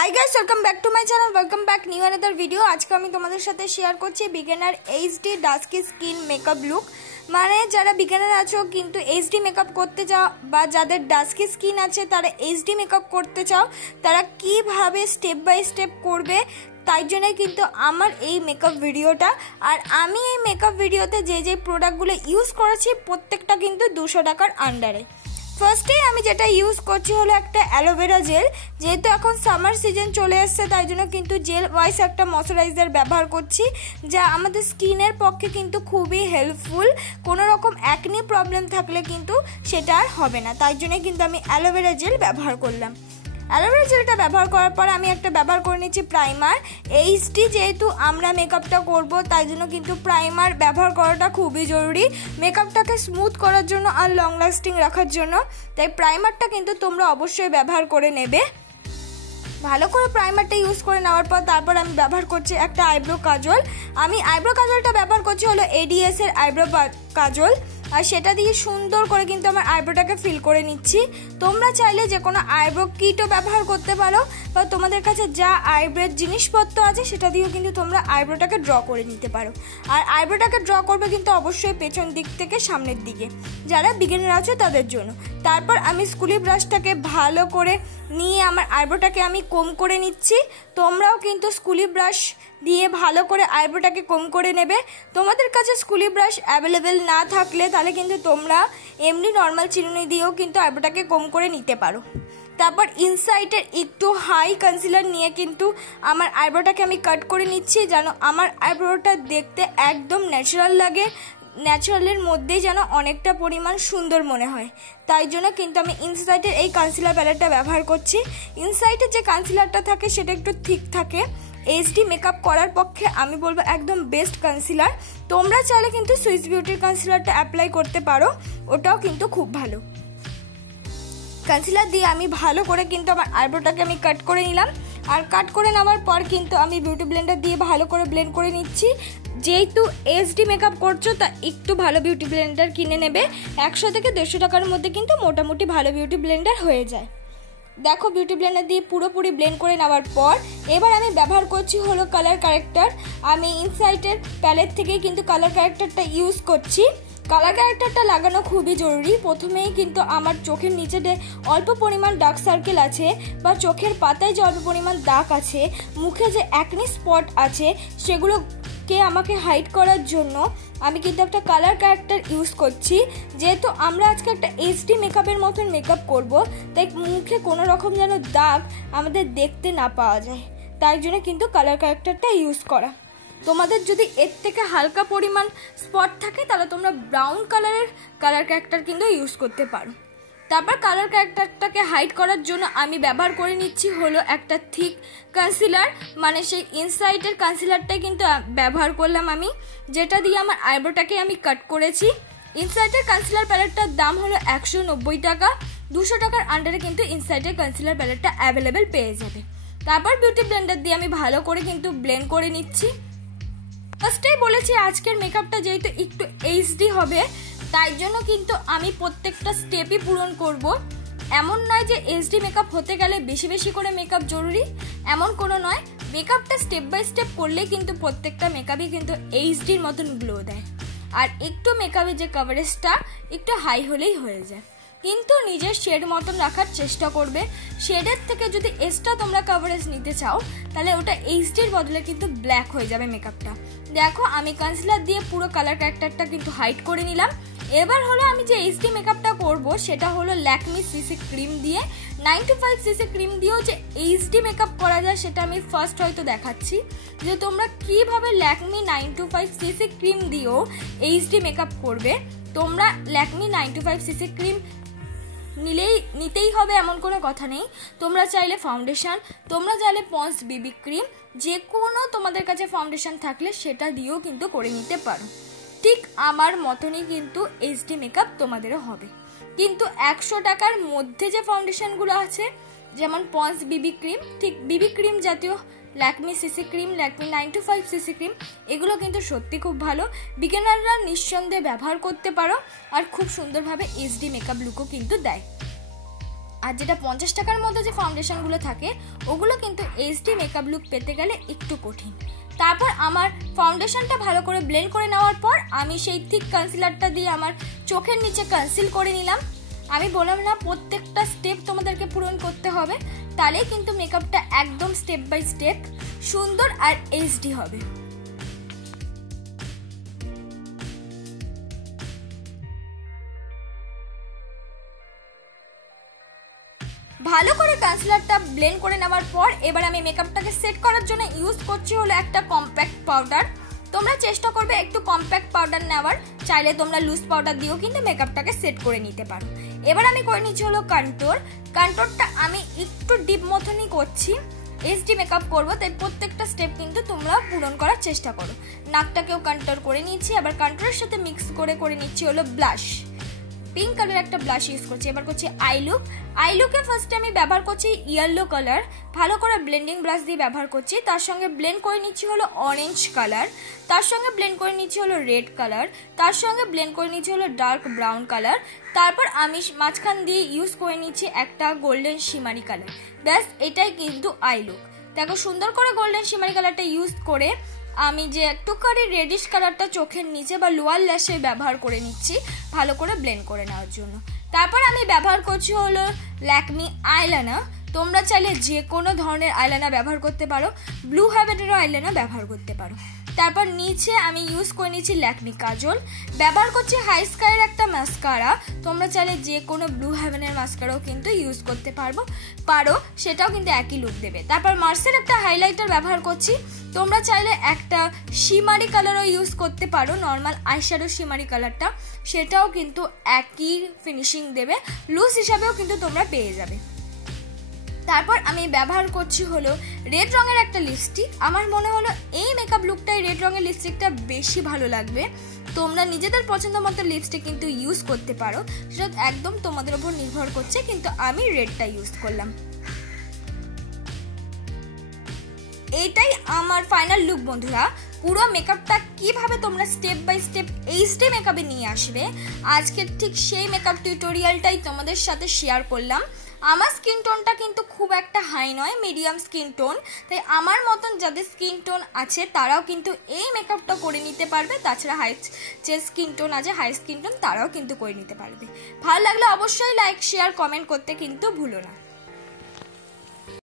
High guys welcome back to my channel welcome back new another video. आज के तुम्हारे साथे शेयर करছি beginner HD dusky skin makeup look. মানে যারা বিগিনার আছো কিন্তু এইচডি মেকআপ করতে চাও বা যাদের ডাস্কি স্কিন আছে তারা এইচডি মেকআপ করতে চাও তারা কিভাবে স্টেপ বাই স্টেপ করবে তাই জন্য কিন্তু আমার এই মেকআপ ভিডিওটা। আর আমি এই মেকআপ ভিডিওতে যে যে প্রোডাক্টগুলো ইউজ করেছি প্রত্যেকটা কিন্তু 200 টাকার আন্ডারে। ফার্স্টে আমি যেটা ইউজ করছি হলো একটা অ্যালোভেরা জেল। যেহেতু এখন সামার সিজন চলে আসছে তাই জন্য কিন্তু জেল ওয়াইজ একটা ময়শ্চারাইজার ব্যবহার করছি যা আমাদের স্কিনের পক্ষে কিন্তু খুবই হেল্পফুল। কোনো রকম অ্যাকনি প্রবলেম থাকলে কিন্তু সেটা আর হবে না, তাই জন্য কিন্তু আমি অ্যালোভেরা জেল ব্যবহার করলাম। অ্যালোভেরা জেলটা ব্যবহার করার পর আমি একটা ব্যবহার করে নিচ্ছি প্রাইমার। এইচডি যেহেতু আমরা মেকআপটা করব তাই জন্য কিন্তু প্রাইমার ব্যবহার করাটা খুবই জরুরি মেকআপটাকে স্মুথ করার জন্য আর লং লাস্টিং রাখার জন্য। তাই প্রাইমারটা কিন্তু তোমরা অবশ্যই ব্যবহার করে নেবে। ভালো করে প্রাইমারটা ইউজ করে নেওয়ার পর তারপর আমি ব্যবহার করছি একটা আইব্রো কাজল। আমি আইব্রো কাজলটা ব্যবহার করছি হলো এডিএস এর আইব্রো কাজল, আর সেটা দিয়ে সুন্দর করে কিন্তু আমার আইব্রোটাকে ফিল করে নিচ্ছি। তোমরা চাইলে যে কোনো আইব্রো কিটও ব্যবহার করতে পারো বা তোমাদের কাছে যা আইব্রোর জিনিসপত্র আছে সেটা দিয়েও কিন্তু তোমরা আইব্রোটাকে ড্র করে নিতে পারো। আর আইব্রোটাকে ড্র করবে কিন্তু অবশ্যই পেছন দিক থেকে সামনের দিকে, যারা বিগিনার আছে তাদের জন্য। তারপর আমি স্কুলি ব্রাশটাকে ভালো করে নিয়ে আমার আইব্রোটাকে আমি কম করে নিচ্ছি। তোমরাও কিন্তু স্কুলি ব্রাশ দিয়ে ভালো করে আইব্রোটাকে কম করে নেবে। তোমাদের কাছে স্কুলি ব্রাশ অ্যাভেলেবেল না থাকলে তাহলে কিন্তু তোমরা এমনি নর্মাল চিরুনি দিয়েও কিন্তু আইব্রোটাকে কম করে নিতে পারো। তারপর ইনসাইডের একটু হাই কনসিলার নিয়ে কিন্তু আমার আইব্রোটাকে আমি কাট করে নিচ্ছি যেন আমার আইব্রোটা দেখতে একদম ন্যাচারাল লাগে, ন্যাচারালের মধ্যেই যেন অনেকটা পরিমাণ সুন্দর মনে হয়। তাই জন্য কিন্তু আমি ইনসাইডের এই কনসিলার প্যালেটটা ব্যবহার করছি। ইনসাইডের যে কনসিলারটা থাকে সেটা একটু থিক থাকে। এইচডি মেকআপ করার পক্ষে আমি বলবো একদম বেস্ট কনসিলার। তোমরা চাইলে কিন্তু সুইস বিউটির কনসিলারটা অ্যাপ্লাই করতে পারো, ওটাও কিন্তু খুব ভালো। কনসিলার দিয়ে আমি ভালো করে কিন্তু আমার আইব্রোটাকে আমি কাট করে নিলাম। আর কাট করে নেওয়ার পর কিন্তু আমি বিউটি ব্লেন্ডার দিয়ে ভালো করে ব্লেন্ড করে নিচ্ছি। যেহেতু এইচডি মেকআপ করছো তা একটু ভালো বিউটি ব্লেন্ডার কিনে নেবে। 100 থেকে 150 টাকার মধ্যে কিন্তু মোটামুটি ভালো বিউটি ব্লেন্ডার হয়ে যায়। দেখো বিউটি ব্লেন্ডার দিয়ে পুরোপুরি ব্লেন্ড করে নেওয়ার পর এবার আমি ব্যবহার করছি হলো কালার কারেক্টার। আমি ইনসাইডের প্যালেট থেকেই কিন্তু কালার কারেক্টারটা ইউজ করছি। কালার কারেক্টারটা লাগানো খুবই জরুরি। প্রথমেই কিন্তু আমার চোখের নিচে অল্প পরিমাণ ডার্ক সার্কেল আছে বা চোখের পাতায় যে অল্প পরিমাণ দাগ আছে, মুখে যে অ্যাকনি স্পট আছে সেগুলোকে আমাকে হাইড করার জন্য আমি কিন্তু একটা কালার কারেক্টার ইউজ করছি। যেহেতু আমরা আজকে একটা এইচডি মেকআপের মতন মেকআপ করব তাই মুখে কোনো রকম যেন দাগ আমাদের দেখতে না পাওয়া যায়, তাই জন্য কিন্তু কালার কারেক্টারটা ইউজ করা। তোমাদের যদি এর থেকে হালকা পরিমাণ স্পট থাকে তাহলে তোমরা ব্রাউন কালারের কালার ক্যারেক্টার কিন্তু ইউজ করতে পারো। তারপর কালার ক্যারেক্টারটাকে হাইড করার জন্য আমি ব্যবহার করে নিচ্ছি হলো একটা থিক কনসিলার, মানে সেই ইনসাইডের কনসিলারটাই কিন্তু ব্যবহার করলাম আমি, যেটা দিয়ে আমার আইব্রোটাকে আমি কাট করেছি। ইনসাইডের কনসিলার প্যালেটটার দাম হলো 190 টাকা। 200 টাকার আন্ডারে কিন্তু ইনসাইডের কনসিলার প্যালেটটা অ্যাভেলেবেল পেয়ে যাবে। তারপর বিউটি ব্লেন্ডার দিয়ে আমি ভালো করে কিন্তু ব্লেন্ড করে নিচ্ছি। ফার্স্টেই বলেছি আজকের মেকআপটা যেহেতু একটু এইচডি হবে তাই জন্য কিন্তু আমি প্রত্যেকটা স্টেপই পূরণ করব। এমন নয় যে এইচডি মেকআপ হতে গেলে বেশি বেশি করে মেকআপ জরুরি, এমন কোনো নয়। মেকআপটা স্টেপ বাই স্টেপ করলে কিন্তু প্রত্যেকটা মেকআপই কিন্তু এইচডির মতন গ্লো দেয়। আর একটু মেকআপের যে কভারেজটা একটু হাই হলেই হয়ে যায়, কিন্তু নিজের শেড মতন রাখার চেষ্টা করবে। শেডের থেকে যদি এক্সট্রা তোমরা কভারেজ নিতে চাও তাহলে ওটা এইচডির বদলে কিন্তু ব্ল্যাক হয়ে যাবে মেকআপটা। দেখো আমি কনসিলার দিয়ে পুরো কালার ক্যারেক্টারটা কিন্তু হাইড করে নিলাম। এবার হলো আমি যে এইচডি মেকআপটা করব সেটা হলো ল্যাকমি সিসি ক্রিম দিয়ে। 925 সিসি ক্রিম দিয়েও যে এইচডি মেকআপ করা যায় সেটা আমি ফার্স্ট হয়তো দেখাচ্ছি যে তোমরা কিভাবে ল্যাকমি 925 সিসি ক্রিম দিয়েও এইচডি মেকআপ করবে। তোমরা ল্যাকমি 925 সিসি ক্রিম নিতেই হবে এমন কোনো কথা নেই। তোমরা চাইলে ফাউন্ডেশন, তোমরা চাইলে পন্স বিবি ক্রিম, যে কোনো তোমাদের কাছে ফাউন্ডেশন থাকলে সেটা দিয়েও কিন্তু করে নিতে পারো। ঠিক আমার মতনই কিন্তু এইচডি মেকআপ তোমাদেরও হবে। কিন্তু 100 টাকার মধ্যে যে ফাউন্ডেশনগুলো আছে যেমন পন্স বিবি ক্রিম, ঠিক বিবি ক্রিম জাতীয় Lakme CC cream, Lakme 925 CC cream, এগুলো কিন্তু সত্যি খুব ভালো। বিগিনাররা নিঃসন্দেহে ব্যবহার করতে পারো আর খুব সুন্দরভাবে এইচডি মেকআপ লুকও কিন্তু দেয়। আর যেটা 50 টাকার মধ্যে যে ফাউন্ডেশনগুলো থাকে ওগুলো কিন্তু এইচডি মেকআপ লুক পেতে গেলে একটু কঠিন। তারপর আমার ফাউন্ডেশনটা ভালো করে ব্লেন্ড করে নেওয়ার পর আমি সেই থিক কনসিলারটা দিয়ে আমার চোখের নিচে কনসিল করে নিলাম। আমি বললাম না প্রত্যেকটা স্টেপ তোমাদেরকে পূরণ করতে হবে, তাহলেই কিন্তু মেকআপটা একদম স্টেপ বাই স্টেপ সুন্দর আর এইচডি হবে। ভালো করে কনসিলারটা ব্লেন্ড করে নেওয়ার পর এবার আমি মেকআপটাকে সেট করার জন্য ইউজ করছি হলো একটা কম্প্যাক্ট পাউডার। তোমরা চেষ্টা করবে একটু কম্প্যাক্ট পাউডার নেওয়ার, চাইলে তোমরা লুজ পাউডার দিয়েও কিন্তু মেকআপটাকে সেট করে নিতে পারো। এবার আমি করে নিচ্ছি হলো কন্ট্যুর। কন্ট্যুরটা আমি একটু ডিপ মতনই করছি, এইচডি মেকআপ করবো, তাই প্রত্যেকটা স্টেপ কিন্তু তোমরা পূরণ করার চেষ্টা করো। নাকটাকেও কন্ট্যুর করে নিচ্ছি, আবার কন্ট্যুরের সাথে মিক্স করে নিচ্ছি হলো ব্লাশ। পিঙ্ক কালার একটা ব্লাশ ইউজ করছি। এবার করছি আইলুক। আইলুকে ফার্স্টে আমি ব্যবহার করছি ইয়েলো কালার, ভালো করে ব্লেন্ডিং ব্রাশ দিয়ে ব্যবহার করছি। তার সঙ্গে ব্লেন্ড করে নিচ্ছি হলো অরেঞ্জ কালার, তার সঙ্গে ব্লেন্ড করে নিচ্ছি হলো রেড কালার, তার সঙ্গে ব্লেন্ড করে নিচ্ছি হলো ডার্ক ব্রাউন কালার। তারপর আমি মাঝখান দিয়ে ইউজ করে নিচ্ছি একটা গোল্ডেন শিমারি কালার। ব্যাস এটাই কিন্তু আইলুক। দেখো সুন্দর করে গোল্ডেন শিমারি কালারটা ইউজ করে আমি যে একটুখানি রেডিশ কালারটা চোখের নিচে বা লোয়ার ল্যাশে ব্যবহার করে নিচ্ছি ভালো করে ব্লেন্ড করে নেওয়ার জন্য। তারপর আমি ব্যবহার করছি হলো ল্যাকমি আইলাইনার। তোমরা চাইলে যে কোনো ধরনের আইলাইনার ব্যবহার করতে পারো, ব্লু হেভেনেরও আইলাইনার ব্যবহার করতে পারো। তারপর নিচে আমি ইউজ করে নিচ্ছি ল্যাকমি কাজল, ব্যবহার করছি হাই স্কাইয়ের একটা মাস্কারা। তোমরা চাইলে যে কোনো ব্লু হেভেনের মাস্কারাও কিন্তু ইউজ করতে পারো, সেটাও কিন্তু একই লুক দেবে। তারপর মার্সের একটা হাইলাইটার ব্যবহার করছি। তোমরা চাইলে একটা শিমারি কালারও ইউজ করতে পারো, নর্মাল আইশ্যাডো শিমারি কালারটা, সেটাও কিন্তু একই ফিনিশিং দেবে, লুজ হিসাবেও কিন্তু তোমরা পেয়ে যাবে। তারপর আমি ব্যবহার করছি হলো রেড রঙের একটা লিপস্টিক। আমার মনে হলো এই মেকআপ লুকটাই রেড রঙের লিপস্টিকটা বেশি ভালো লাগবে। তোমরা নিজেদের পছন্দ মতো লিপস্টিক কিন্তু ইউজ করতে পারো, সেটা একদম তোমাদের উপর নির্ভর করছে, কিন্তু আমি রেডটা ইউজ করলাম। এইটাই আমার ফাইনাল লুক বন্ধুরা। পুরো মেকআপটা কিভাবে তোমরা স্টেপ বাই স্টেপ এইচডি মেকআপে নিয়ে আসবে, আজকের ঠিক সেই মেকআপ টিউটোরিয়ালটাই তোমাদের সাথে শেয়ার করলাম। আমার স্কিন টোনটা কিন্তু খুব একটা হাই নয়, মিডিয়াম স্কিন টোন, তাই আমার মতন যাদের স্কিন টোন আছে তারাও কিন্তু এই মেকআপটা করে নিতে পারবে। তাছাড়া হাই যে স্কিন টোন আছে, হাই স্কিন টোন, তারাও কিন্তু করে নিতে পারবে। ভালো লাগলে অবশ্যই লাইক শেয়ার কমেন্ট করতে কিন্তু ভুলো না।